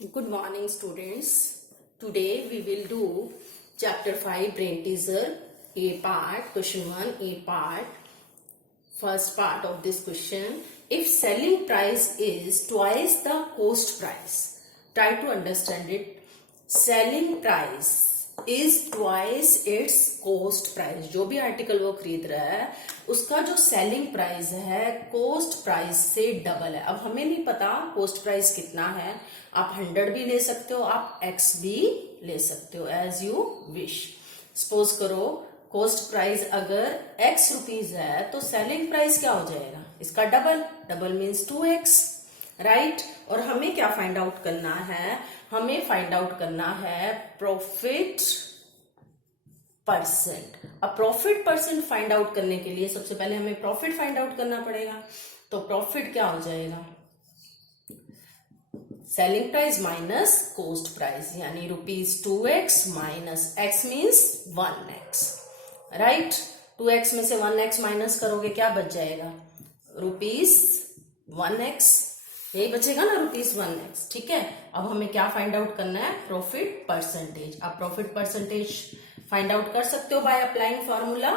Good morning, students. Today we will do chapter 5 brain teaser A part, question 1 A part. First part of this question. If selling price is twice the cost price, try to understand it. Selling price is twice its cost price. जो भी article वो खरीद रहा है उसका जो selling price है coast price से डबल है. अब हमें नहीं पता कोस्ट प्राइस कितना है. आप 100 भी ले सकते हो, आप x भी ले सकते हो, एज यू विश. सपोज करो कोस्ट प्राइस अगर x रुपीज है तो सेलिंग प्राइस क्या हो जाएगा, इसका double. Double means 2x, right. और हमें क्या फाइंड आउट करना है, हमें फाइंड आउट करना है प्रॉफिट परसेंट. अब प्रॉफिट परसेंट फाइंड आउट करने के लिए सबसे पहले हमें प्रॉफिट फाइंड आउट करना पड़ेगा. तो प्रॉफिट क्या हो जाएगा, selling price minus coast price, यानी ₹2x minus x means 1x, right. 2x में से 1x माइनस करोगे क्या बच जाएगा, ₹1x. यही बचेगा ना, ₹1x. ठीक है. अब हमें क्या फाइंड आउट करना है, प्रॉफिट परसेंटेज. आप प्रॉफिट परसेंटेज फाइंड आउट कर सकते हो बाय अप्लाइंग फॉर्मूला.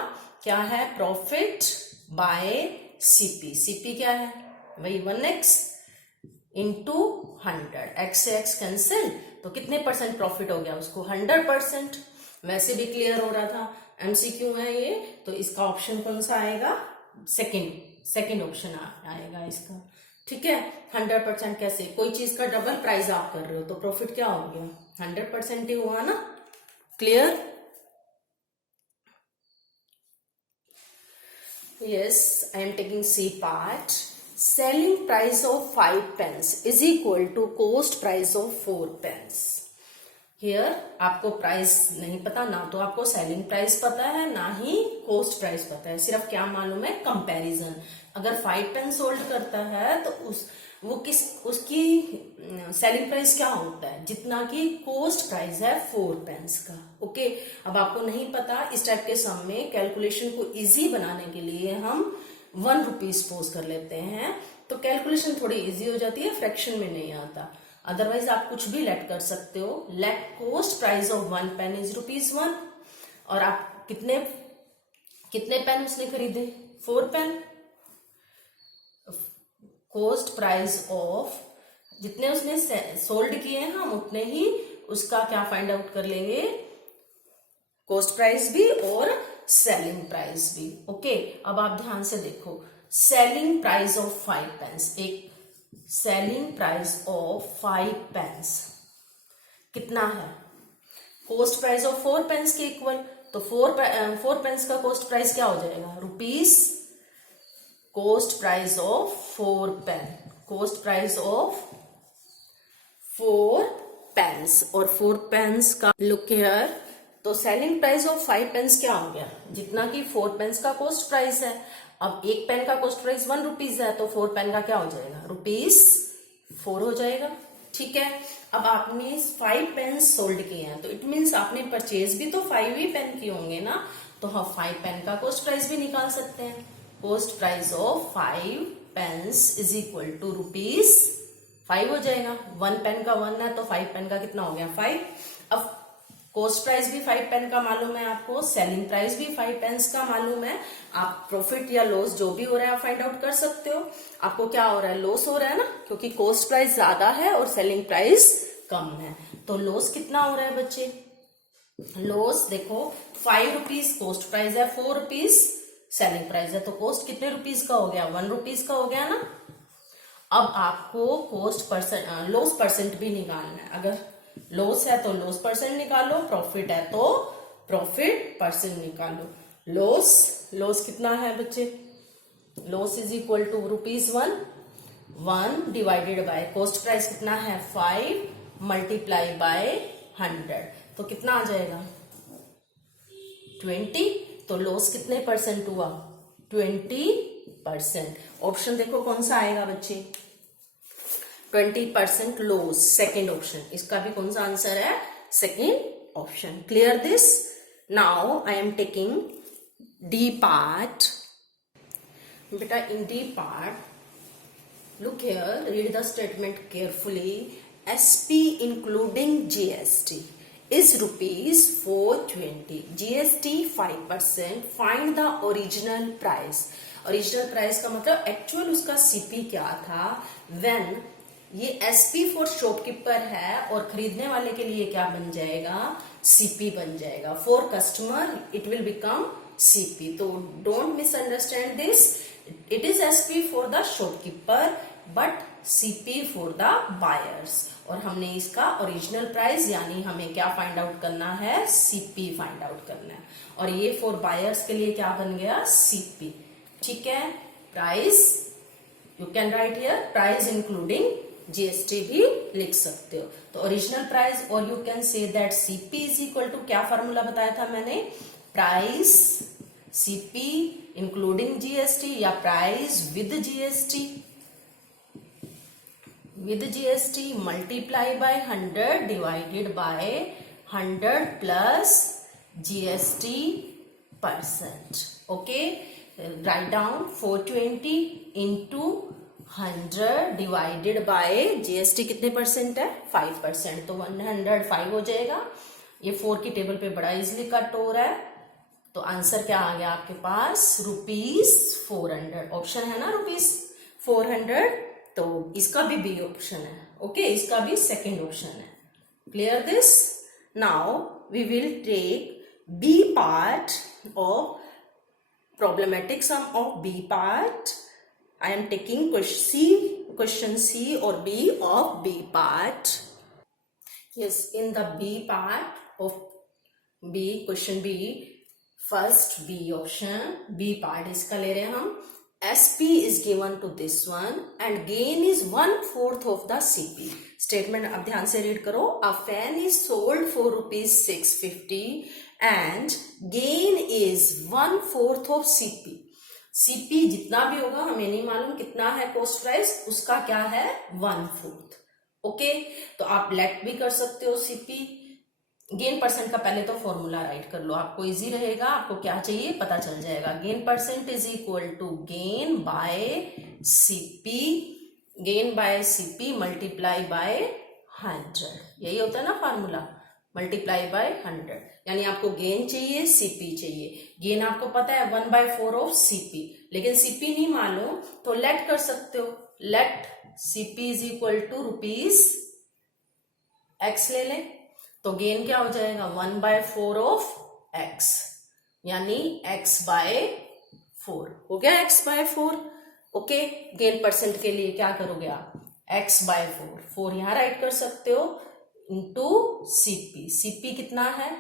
क्या है, प्रॉफिट बाय सीपी. सीपी क्या है, वही 1x इंटू 100. x से x कैंसिल, तो कितने परसेंट प्रॉफिट हो गया उसको, 100%. वैसे भी क्लियर हो रहा था, एमसीक्यू है ये, तो इसका ऑप्शन कौन सा आएगा, सेकंड ऑप्शन आएगा इसका. ठीक है. 100% कैसे, कोई चीज का डबल प्राइस आप कर रहे हो तो प्रॉफिट क्या हो गया, 100% ही हुआ ना. Clear. Yes, I am taking C part. Selling price of 5 pence is equal to cost price of 4 pence. Here आपको प्राइस नहीं पता ना, तो आपको सेलिंग प्राइस पता है ना ही कोस्ट प्राइस पता है. सिर्फ क्या मालूम है, कंपैरिजन. अगर 5 पेंस सोल्ड करता है तो उसकी सेलिंग प्राइस क्या होता है, जितना की कोस्ट प्राइस है 4 पेंस का. ओके. अब आपको नहीं पता, इस टाइप के सम में कैलकुलेशन को इजी बनाने के लिए हम 1 रुपीज सपोज कर लेते हैं, तो कैलकुलेशन थोड़ी इजी हो जाती है, फ्रैक्शन में नहीं आता. अदरवाइज आप कुछ भी लेट कर सकते हो. Let cost price of 1 pen is ₹1. और आप कितने पेन उसने खरीदे, 4 पेन. कोस्ट प्राइस ऑफ जितने उसने सोल्ड किए हैं हम उतने ही उसका क्या फाइंड आउट कर लेंगे, कोस्ट प्राइस भी और सेलिंग प्राइस भी. ओके. अब आप ध्यान से देखो, सेलिंग प्राइस ऑफ 5 पेंस, एक सेलिंग प्राइस ऑफ 5 पेंस कितना है, कोस्ट प्राइस ऑफ 4 पेंस के इक्वल. तो 4 पेंस का कोस्ट प्राइस क्या हो जाएगा, ₹. Cost price of 4 pen, cost price of 4 pens, और 4 पेंस का लुक हियर. तो सेलिंग प्राइस ऑफ 5 पेंस क्या हो गया, जितना कि 4 पेंस का कोस्ट प्राइस है. अब एक पेन का कोस्ट प्राइस ₹1 है, तो 4 पेन का क्या हो जाएगा, ₹4 हो जाएगा. ठीक है. अब आपने 5 पेन्स सोल्ड किए हैं, तो इट मीन्स आपने परचेज भी तो 5 ही पेन किए होंगे ना, तो हम 5 पेन का कोस्ट प्राइस भी निकाल सकते हैं. Cost price of 5 pens is equal to ₹5 हो जाएगा. 1 पेन का 1 है, तो 5 पेन का कितना हो गया, 5. अब कोस्ट प्राइस भी 5 पेन का मालूम है आपको, सेलिंग प्राइस भी 5 पेन्स का मालूम है. आप प्रॉफिट या लॉस जो भी हो रहा है आप फाइंड आउट कर सकते हो. आपको क्या हो रहा है, लॉस हो रहा है ना, क्योंकि कोस्ट प्राइस ज्यादा है और सेलिंग प्राइस कम है. तो लॉस कितना हो रहा है बच्चे, लॉस देखो 5 रुपीज कोस्ट प्राइस है, 4 रुपीज सेलिंग प्राइस है, तो कोस्ट कितने रुपीज का हो गया, 1 रुपीज का हो गया ना. अब आपको कोस्ट परसेंट, लॉस परसेंट भी निकालना है. अगर लॉस है तो लॉस परसेंट निकालो, प्रॉफिट है तो प्रॉफिट परसेंट निकालो. लॉस कितना है बच्चे, loss is equal to ₹1 divided by cost price कितना है 5 मल्टीप्लाई बाय 100, तो कितना आ जाएगा 20. तो लॉस कितने परसेंट हुआ, 20%. ऑप्शन देखो कौन सा आएगा बच्चे, 20% लॉस, सेकेंड ऑप्शन. इसका भी कौन सा आंसर है, second option. Clear this. Now I am taking D part. बेटा in D part, look here, read the statement carefully SP including GST is rupees 420. GST 5%. Find the original price. Original price का मतलब actual उसका CP क्या था when ये SP for shopkeeper है और खरीदने वाले के लिए क्या बन जाएगा, CP बन जाएगा. For customer it will become CP. तो don't misunderstand this. It is SP for the shopkeeper but CP for the buyers. और हमने इसका ओरिजिनल प्राइस यानी हमें क्या फाइंड आउट करना है, CP फाइंड आउट करना है. और ये फॉर बायर्स के लिए क्या बन गया, CP. ठीक है. Price you can write here price including GST भी लिख सकते हो. तो ओरिजिनल प्राइस और you can say that CP is equal to, क्या फॉर्मूला बताया था मैंने, प्राइस CP इंक्लूडिंग GST या price with GST. with GST multiply by 100 divided by 100 plus GST %. Okay, write down 420 into 100 divided by GST कितने percent है, 5%. तो 105 हो जाएगा. ये 4 की टेबल पे बड़ा इजिली कट हो रहा है. तो आंसर क्या आ गया आपके पास, ₹400. ऑप्शन है ना ₹400. तो इसका भी बी ऑप्शन है. ओके, इसका भी सेकंड ऑप्शन है. Clear this. Now we will take B part of problematic sum of B part. I am taking question C और B of B part. Yes, in the B part of B, question B, first B option, B part इसका ले रहे हैं हम. SP is given to this one and gain is 1/4 of the CP. Statement अब ध्यान से read करो. A fan is sold for ₹650 and gain is 1/4 of CP. CP जितना भी होगा हमें नहीं मालूम कितना है कॉस्ट प्राइस, उसका क्या है 1/4. ओके, तो आप लेट भी कर सकते हो CP. गेन परसेंट का पहले तो फॉर्मूला राइट कर लो, आपको इजी रहेगा. आपको क्या चाहिए पता चल जाएगा. Gain percent is equal to gain by CP. Gain by CP multiply by 100. यही होता है ना फॉर्मूला, मल्टीप्लाई बाय 100. यानी आपको गेन चाहिए, CP चाहिए. गेन आपको पता है 1/4 ऑफ CP, लेकिन CP नहीं मालूम तो लेट कर सकते हो. Let CP is equal to ₹X ले लें. तो गेन क्या हो जाएगा 1/4 ऑफ X, यानी X/4 हो गया. X/4. ओके, गेन परसेंट के लिए क्या करोगे आप, X/4. 4 यहां राइट कर सकते हो इंटू CP. CP कितना है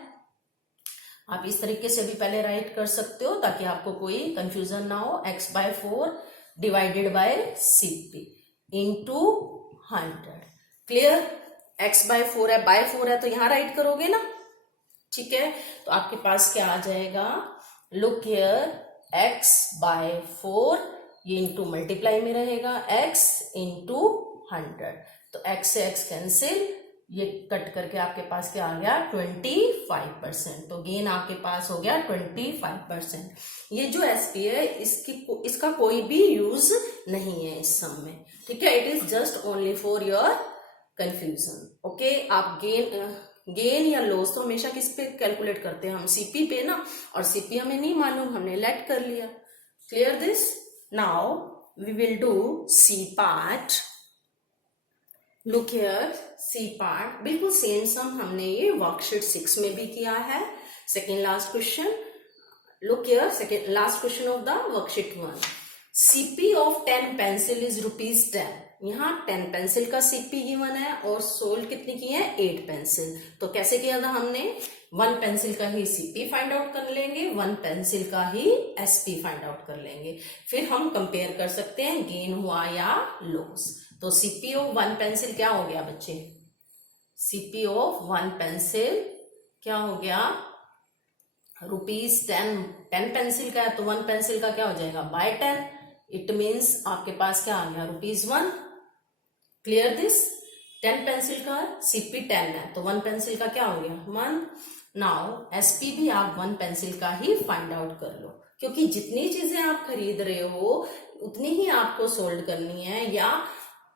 आप इस तरीके से भी पहले राइट कर सकते हो ताकि आपको कोई कंफ्यूजन ना हो. X/4 divided by CP into 100. Clear. X/4 है, बाय 4 है तो यहां राइट करोगे ना. ठीक है, तो आपके पास क्या आ जाएगा, लुक हियर, X/4 ये इंटू मल्टीप्लाई में रहेगा, X इंटू 100. तो X से X कैंसिल, ये कट करके आपके पास क्या आ गया 25%. तो गेन आपके पास हो गया 25%. ये जो SP है इसका कोई भी यूज नहीं है इस सम में. ठीक है, it is just only for your confusion. Okay, आप गेन या लॉस तो हमेशा किस पे कैलकुलेट करते हैं हम, CP पे ना. और CP हमें नहीं मालूम, हमने लेट कर लिया. Clear this. Now we will do C part. Look here, C part बिल्कुल सेम सम हमने ये वर्कशीट 6 में भी किया है. Second last question. Look here, second last question of the worksheet 1. CP of 10 pencil is ₹10. यहाँ 10 पेंसिल का CP given है और सोल्ड कितनी की है 8 पेंसिल. तो कैसे किया था हमने, 1 पेंसिल का ही CP फाइंड आउट कर लेंगे, 1 पेंसिल का ही SP फाइंड आउट कर लेंगे. फिर हम कंपेयर कर सकते हैं गेन हुआ या लॉस. तो CP ऑफ 1 पेंसिल क्या हो गया बच्चे, CP ऑफ 1 पेंसिल क्या हो गया ₹10. 10 पेंसिल का है तो 1 पेंसिल का क्या हो जाएगा बाय 10. इट मीन्स आपके पास क्या आ गया ₹1. Clear this. 10 पेंसिल का CP 10 है तो 1 पेंसिल का क्या हो गया 1. नाउ SP भी आप 1 पेंसिल का ही फाइंड आउट कर लो, क्योंकि जितनी चीजें आप खरीद रहे हो उतनी ही आपको सोल्ड करनी है, या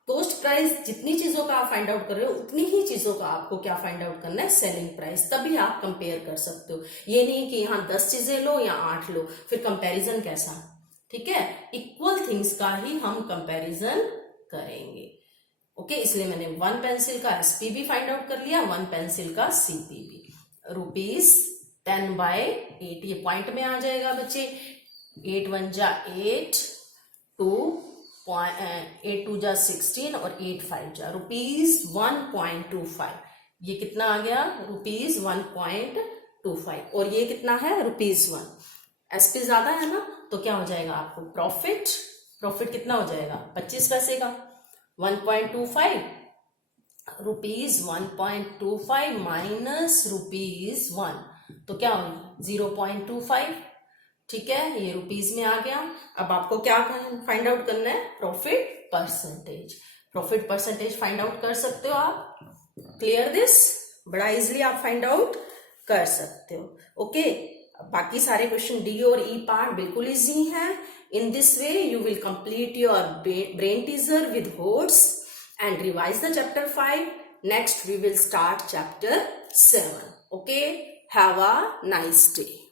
कॉस्ट प्राइस जितनी चीजों का आप फाइंड आउट कर रहे हो उतनी ही चीजों का आपको क्या फाइंड आउट करना है, सेलिंग प्राइस। तभी आप कंपेयर कर सकते हो। ये नहीं कि यहाँ 10 चीजें लो या 8 लो, फिर कंपैरिजन कैसा। ठीक है, इक्वल थिंग्स का ही हम कंपैरिजन करेंगे। ओके, इसलिए मैंने 1 पेंसिल का एसपीबी फाइंड आउट कर लिया, 1 पेंसिल का सीपीबी। ₹10/8 ये पॉइंट में आ जाएगा बच्चे। 8 1 जा 8, 8 2 जा 16 और 8 5 जा ₹1.25। ये कितना आ गया, ₹1.25। और ये कितना है, ₹1। एसपी ज्यादा है ना, तो क्या हो जाएगा आपको प्रॉफिट। प्रॉफिट कितना हो जाएगा, 25 पैसे का। 1.25 ₹1.25 माइनस ₹1, तो क्या होगा 0.25। ठीक है, ये रुपीज में आ गया। अब आपको क्या फाइंड आउट करना है, profit percentage. Profit percentage find out कर सकते हो आप। क्लियर दिस, बड़ा इजिली आप फाइंड आउट कर सकते हो। ओके, बाकी सारे क्वेश्चन डी और ई पार्ट बिल्कुल इजी है। In this way you will complete your brain teaser with hordes and revise the chapter 5. Next we will start chapter 7. Okay, have a nice day.